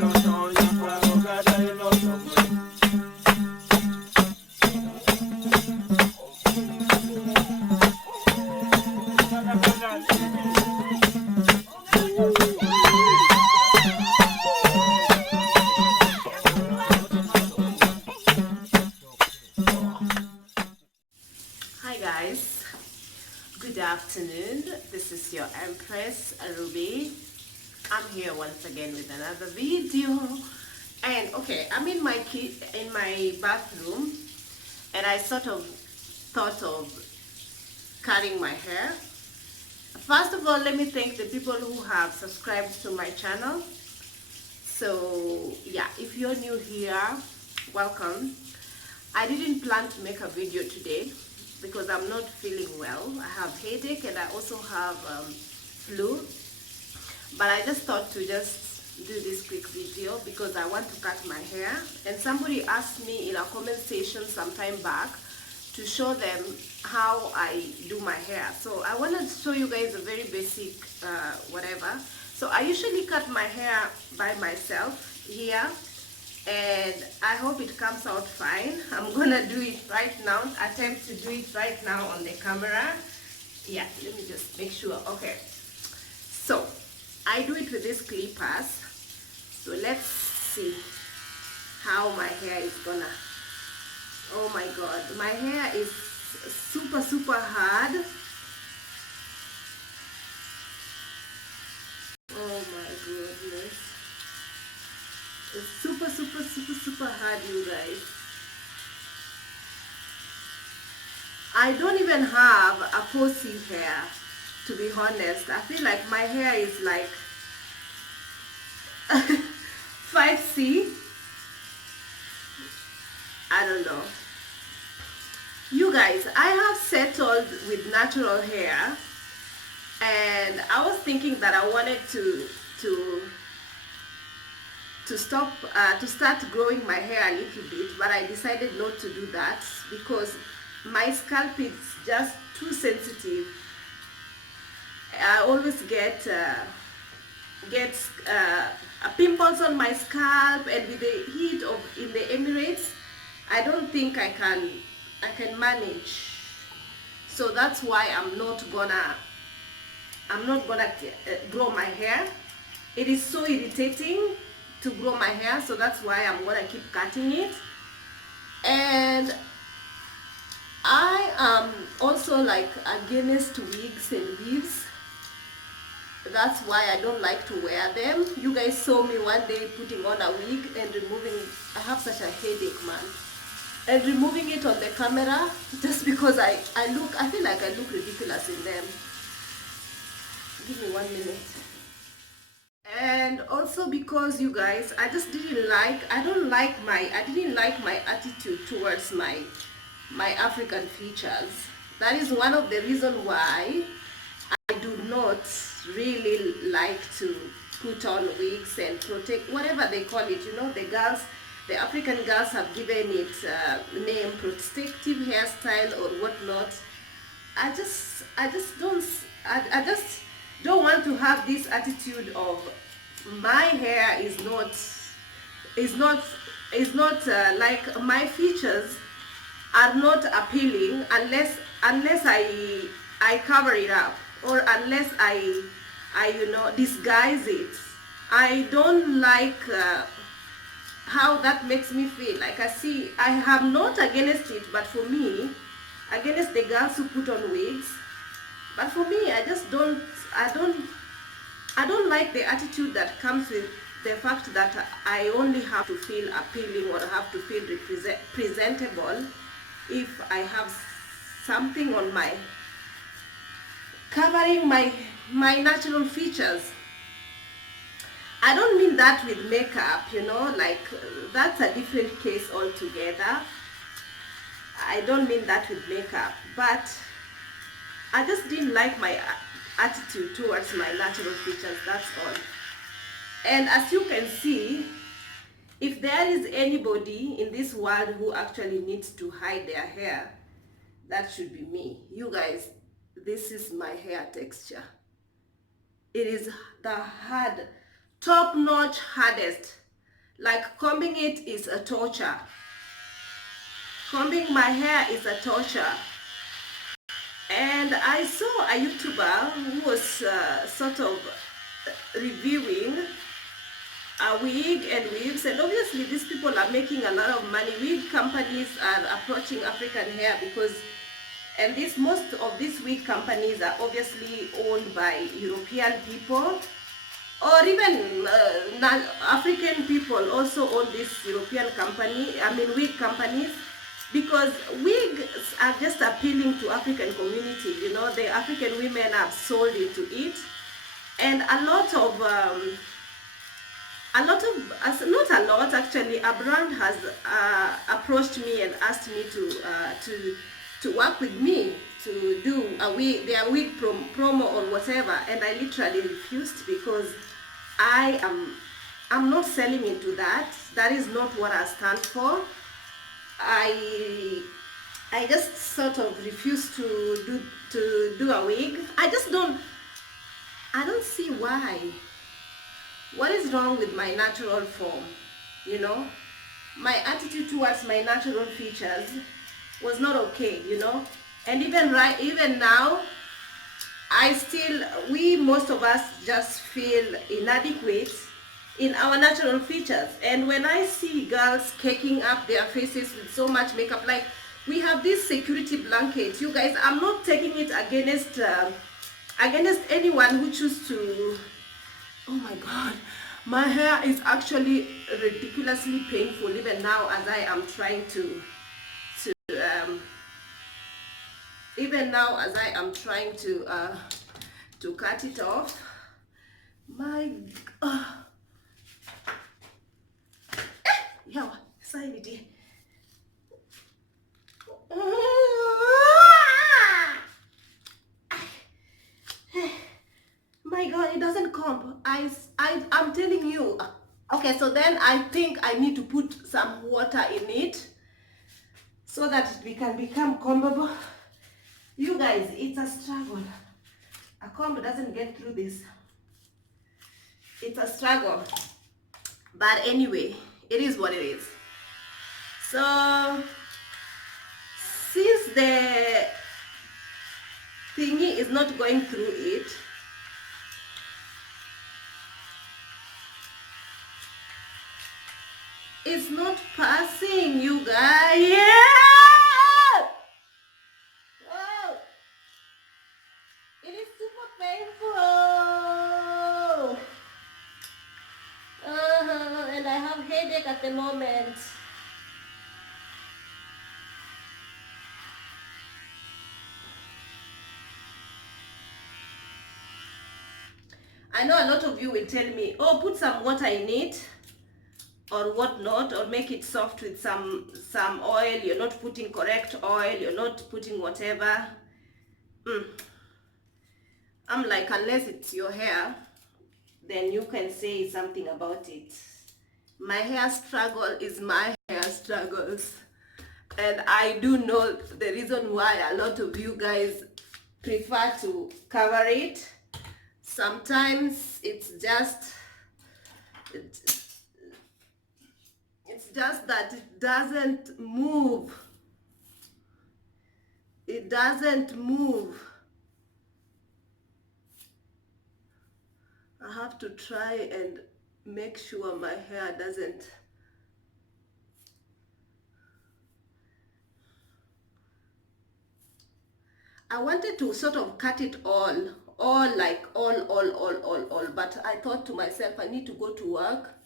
Hi guys, good afternoon. This is your Empress Ruby. I'm here once again with another video. And okay, I'm in my bathroom, and I sort of thought of cutting my hair. First of all, let me thank the people who have subscribed to my channel. So yeah, if you're new here, welcome. I didn't plan to make a video today because I'm not feeling well. I have headache and I also have flu. But I just thought to just do this quick video because I want to cut my hair. And somebody asked me in a comment section some time back to show them how I do my hair. So I want to show you guys a very basic whatever. So I usually cut my hair by myself here, and I hope it comes out fine. I'm gonna do it right now, attempt to do it right now on the camera. Yeah, let me just make sure. Okay, so I do it with these clippers. So let's see how my hair is gonna. Oh my god, my hair is super hard. Oh my goodness, it's super hard, you guys. I don't even have a posy hair, to be honest. I feel like my hair is like 5C. I don't know. You guys, I have settled with natural hair, and I was thinking that I wanted to start growing my hair a little bit, but I decided not to do that because my scalp is just too sensitive. I always get pimples on my scalp, and with the heat of in the Emirates, I don't think I can manage. So that's why I'm not gonna grow my hair. It is so irritating to grow my hair, so that's why I'm gonna keep cutting it. And I am also like against wigs and weaves. That's why I don't like to wear them. You guys saw me one day putting on a wig and removing. I have such a headache, man. And removing it on the camera just because I feel like I look ridiculous in them. Give me 1 minute. And also because, you guys, I didn't like my attitude towards my African features. That is one of the reasons why I do not really like to put on wigs and protect, whatever they call it. You know, the African girls have given it name protective hairstyle or whatnot. I just don't want to have this attitude of my hair is not like my features are not appealing unless I cover it up, or unless I disguise it. I don't like how that makes me feel. Like I am not against it, but for me, against the girls who put on wigs. But for me, I don't like the attitude that comes with the fact that I only have to feel appealing or have to feel presentable if I have something on my covering my natural features. I don't mean that with makeup, you know, like that's a different case altogether. I don't mean that with makeup, but I just didn't like my attitude towards my natural features, that's all. And as you can see, if there is anybody in this world who actually needs to hide their hair, that should be me. You guys, this is my hair texture. It is the top-notch hardest Like combing it is a torture. Combing my hair is a torture. And I saw a YouTuber who was sort of reviewing a wig and weaves, and obviously these people are making a lot of money. Wig companies are approaching African hair because, and this most of these wig companies are obviously owned by European people, or even African people also own this European company, I mean wig companies, because wigs are just appealing to African community. You know, the African women are sold into it, and not a lot actually, a brand has approached me and asked me to work with me to do a wig, their wig promo or whatever, and I literally refused because I'm not selling into that. That is not what I stand for. I just sort of refuse to do a wig. I don't see why. What is wrong with my natural form? You know, my attitude towards my natural features was not okay, you know. And even now, most of us just feel inadequate in our natural features. And when I see girls caking up their faces with so much makeup, like we have this security blanket, you guys, I'm not taking it against anyone who chooses to. Oh my God, my hair is actually ridiculously painful even now as I am trying um, to cut it off. My yeah, sorry. My God, it doesn't comb. I'm telling you. Okay, so then I think I need to put some water in it so that it can become combable. You guys, it's a struggle. A comb doesn't get through this. It's a struggle. But anyway, it is what it is. So, since the thingy is not going through it, it's not passing, you guys. Yeah! Oh, it is super painful. And I have headache at the moment. I know a lot of you will tell me, oh, put some water in it or whatnot, or make it soft with some oil. You're not putting correct oil, you're not putting whatever. I'm like, unless it's your hair, then you can say something about it. My hair struggle is my hair struggles, and I do know the reason why a lot of you guys prefer to cover it. Sometimes it's just that it doesn't move. It doesn't move. I have to try and make sure my hair doesn't. I wanted to sort of cut it all, but I thought to myself, I need to go to work,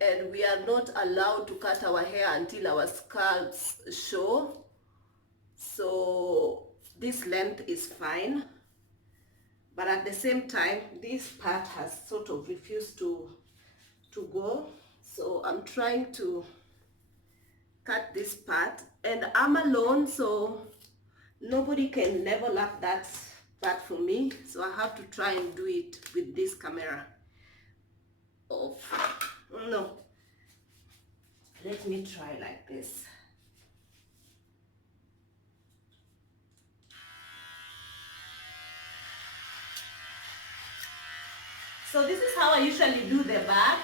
and we are not allowed to cut our hair until our scalps show. So this length is fine, but at the same time, this part has sort of refused to go. So I'm trying to cut this part, and I'm alone, so nobody can level up that part for me. So I have to try and do it with this camera off. No, let me try like this. So this is how I usually do the back.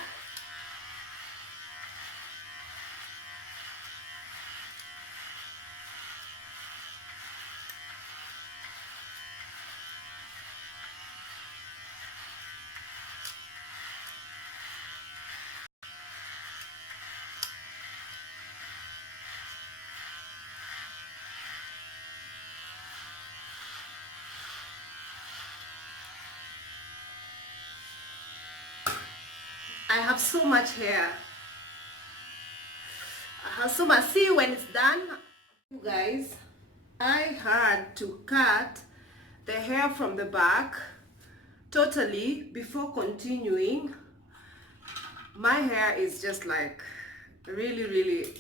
have so much hair. I have so much. See when it's done. You guys, I had to cut the hair from the back totally before continuing. My hair is just like really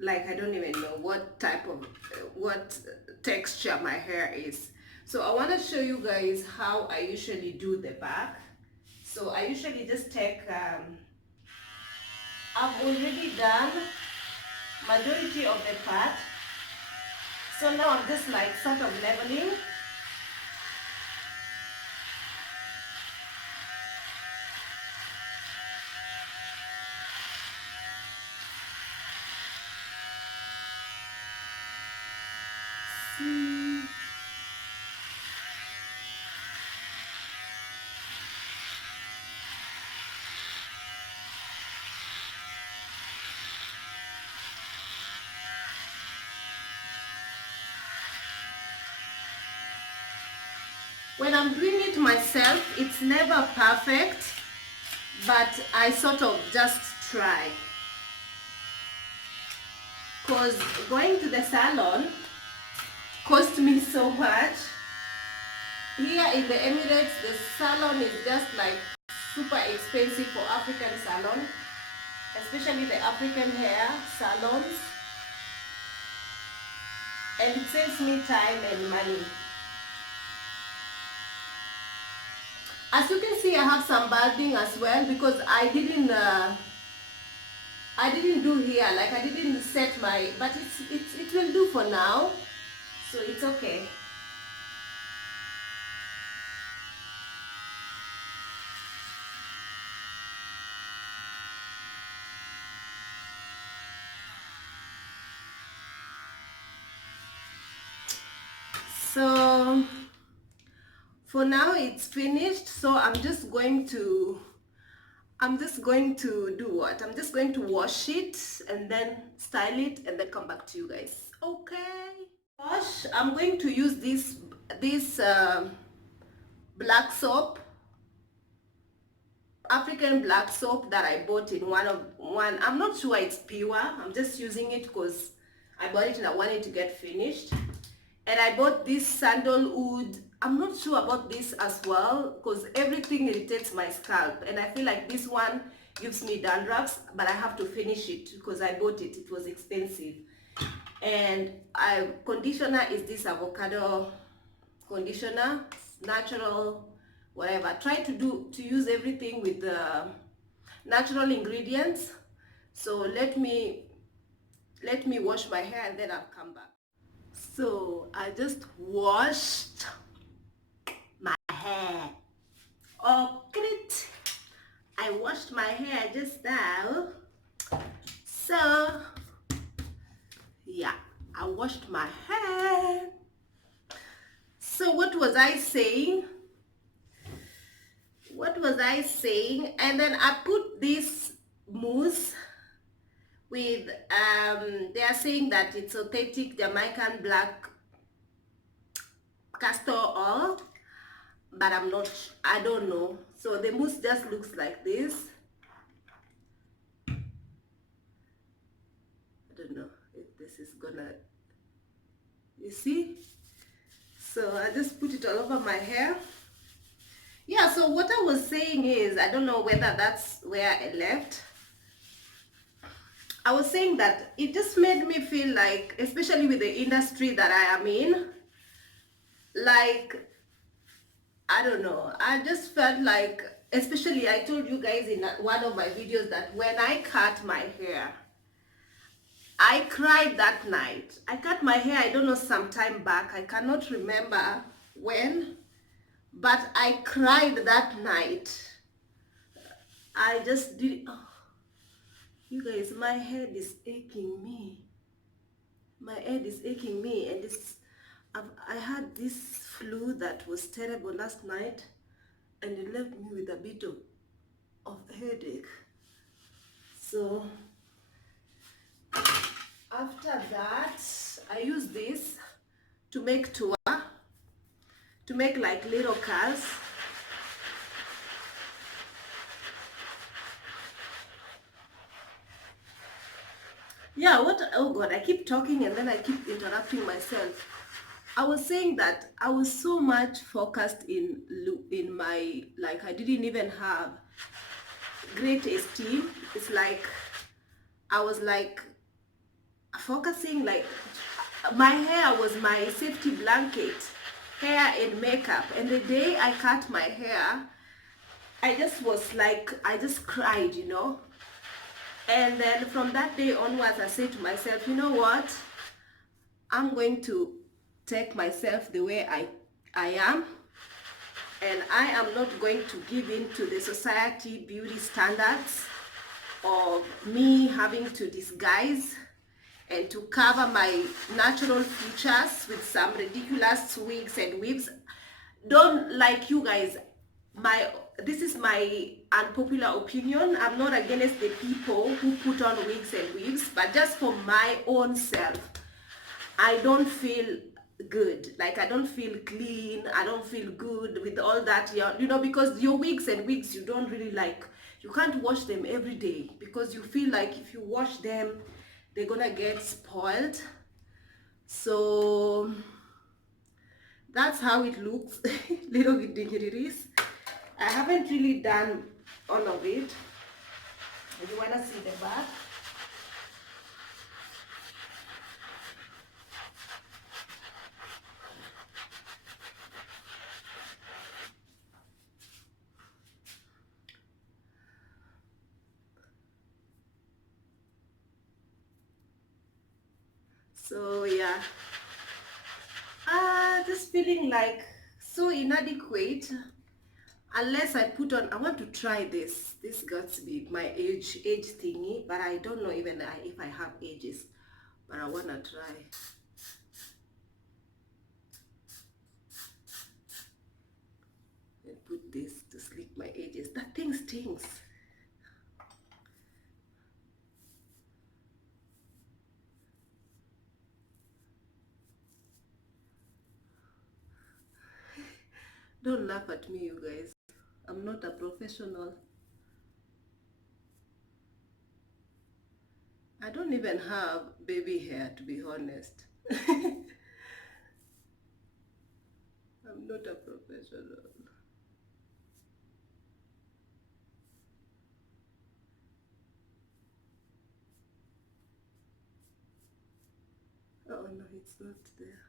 like I don't even know what type of what texture my hair is. So I want to show you guys how I usually do the back. So I usually just take I've already done majority of the part, so now I'm just like sort of leveling. When I'm doing it myself, it's never perfect, but I sort of just try. Because going to the salon cost me so much. Here in the Emirates, the salon is just like super expensive for African salon, especially the African hair salons. And it saves me time and money. As you can see, I have some balding as well because I didn't do here, like I didn't set my, but it will do for now, so it's okay. So for now it's finished, so I'm just going to do what? I'm just going to wash it and then style it and then come back to you guys. Okay. Wash. I'm going to use this black soap, African black soap that I bought in one. I'm not sure it's pure. I'm just using it because I bought it and I wanted to get finished. And I bought this sandalwood. I'm not sure about this as well because everything irritates my scalp, and I feel like this one gives me dandruffs, but I have to finish it because I bought it. It was expensive. And conditioner is this avocado conditioner, natural, whatever. Try to use everything with the natural ingredients. So let me wash my hair and then I'll come back. So I just washed my hair. Oh, great. I washed my hair just now. So yeah, I washed my hair. So what was I saying? And then I put this mousse with they are saying that it's authentic Jamaican black castor oil, but I don't know. So the mousse just looks like this. I don't know if this is gonna, you see? So I just put it all over my hair. Yeah, so what I was saying is, I don't know whether that's where I left. I was saying that it just made me feel like, especially with the industry that I am in, like, I don't know, I just felt like, especially I told you guys in one of my videos that when I cut my hair, I cried that night. I cut my hair, I don't know, some time back. I cannot remember when, but I cried that night. I just did. Oh, you guys, my head is aching me. My head is aching me, and I had this flu that was terrible last night, and it left me with a bit of headache. So after that, I use this to make like little curls. Yeah, what, oh God, I keep talking and then I keep interrupting myself. I was saying that I was so much focused in my, like, I didn't even have great esteem. It's like I was like focusing, like my hair was my safety blanket, hair and makeup. And the day I cut my hair, I just was like, I just cried, you know. And then from that day onwards, I said to myself, you know what? I'm going to take myself the way I am, and I am not going to give in to the society beauty standards of me having to disguise and to cover my natural features with some ridiculous wigs and weaves. Don't, like you guys, my, this is my unpopular opinion. I'm not against the people who put on wigs and weaves, but just for my own self, I don't feel good. Like, I don't feel clean. I don't feel good with all that. You know, because your wigs and wigs, you don't really like, you can't wash them every day because you feel like if you wash them, they're gonna get spoiled. So that's how it looks. Little dingiris. I haven't really done all of it. You wanna see the back? So yeah, just feeling like so inadequate. Unless I put on, I want to try this. This got to be my age thingy, but I don't know even if I have ages. But I wanna try and put this to sleep my ages. That thing stings. Don't laugh at me, you guys. I'm not a professional. I don't even have baby hair, to be honest. I'm not a professional. Oh no, it's not there.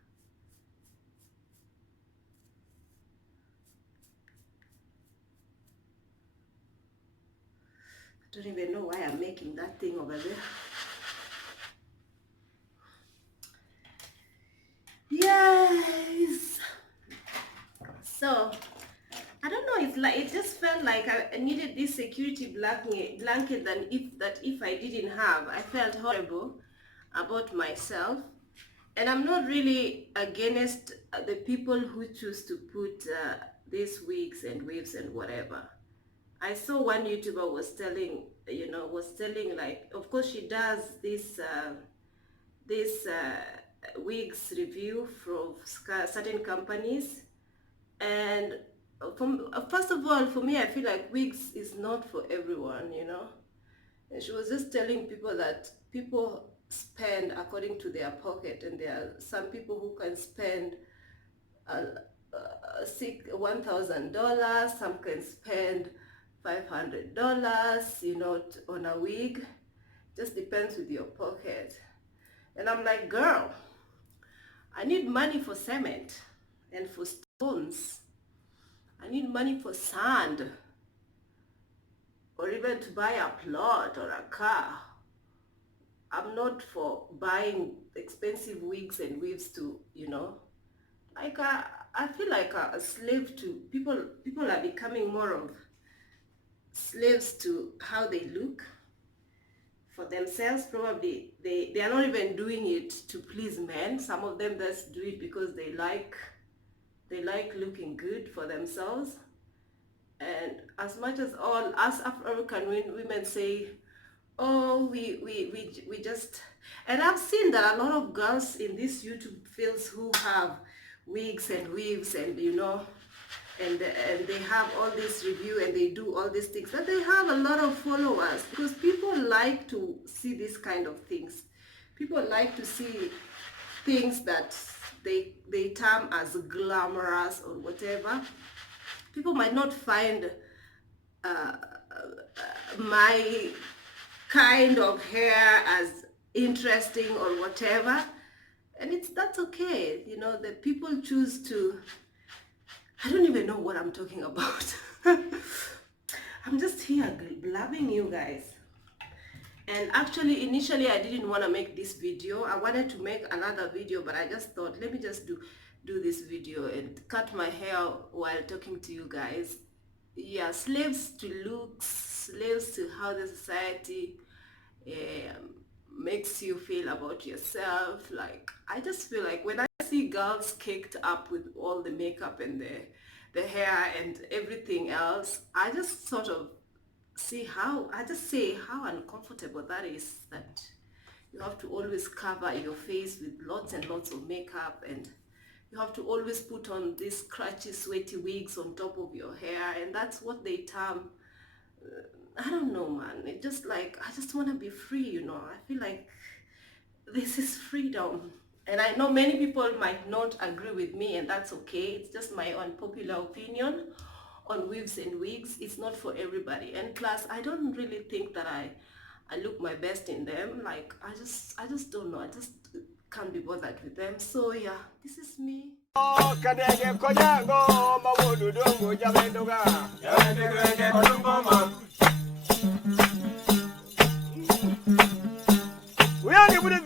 I don't even know why I'm making that thing over there. Yes. So I don't know. It's like it just felt like I needed this security blanket that if I didn't have, I felt horrible about myself. And I'm not really against the people who choose to put these wigs and waves and whatever. I saw one YouTuber was telling, was telling, like, of course she does this wigs review from certain companies. And first of all, for me, I feel like wigs is not for everyone, you know. And she was just telling people that people spend according to their pocket, and there are some people who can spend $1,000, some can spend $500, you know, on a wig. Just depends with your pocket. And I'm like, girl, I need money for cement and for stones. I need money for sand, or even to buy a plot or a car. I'm not for buying expensive wigs and weaves to, you know, like I feel like a slave to people. People are becoming more of slaves to how they look for themselves. Probably they are not even doing it to please men. Some of them just do it because they like looking good for themselves. And as much as all us African women say, oh, we just, and I've seen that a lot of girls in this YouTube fields who have wigs and weaves, and you know, and they have all this review and they do all these things, that they have a lot of followers because people like to see these kind of things. people like to see things that they term as glamorous or whatever. People might not find my kind of hair as interesting or whatever, and that's okay. You know, the people choose to. I don't even know what I'm talking about. I'm just here blabbing you guys. And actually, initially, I didn't want to make this video. I wanted to make another video, but I just thought, let me just do this video and cut my hair while talking to you guys. Yeah, slaves to looks, slaves to how the society makes you feel about yourself. Like, I just feel like when I see girls caked up with all the makeup and the hair and everything else, I just sort of say how uncomfortable that is, that you have to always cover your face with lots and lots of makeup, and you have to always put on these scratchy, sweaty wigs on top of your hair, and that's what they term, I don't know, man. It just like, I just want to be free, you know. I feel like this is freedom. And I know many people might not agree with me, and that's okay. It's just my unpopular opinion on weaves and wigs. It's not for everybody. And plus, I don't really think that I look my best in them. Like, I just don't know. I just can't be bothered with them. So yeah, this is me. We only would have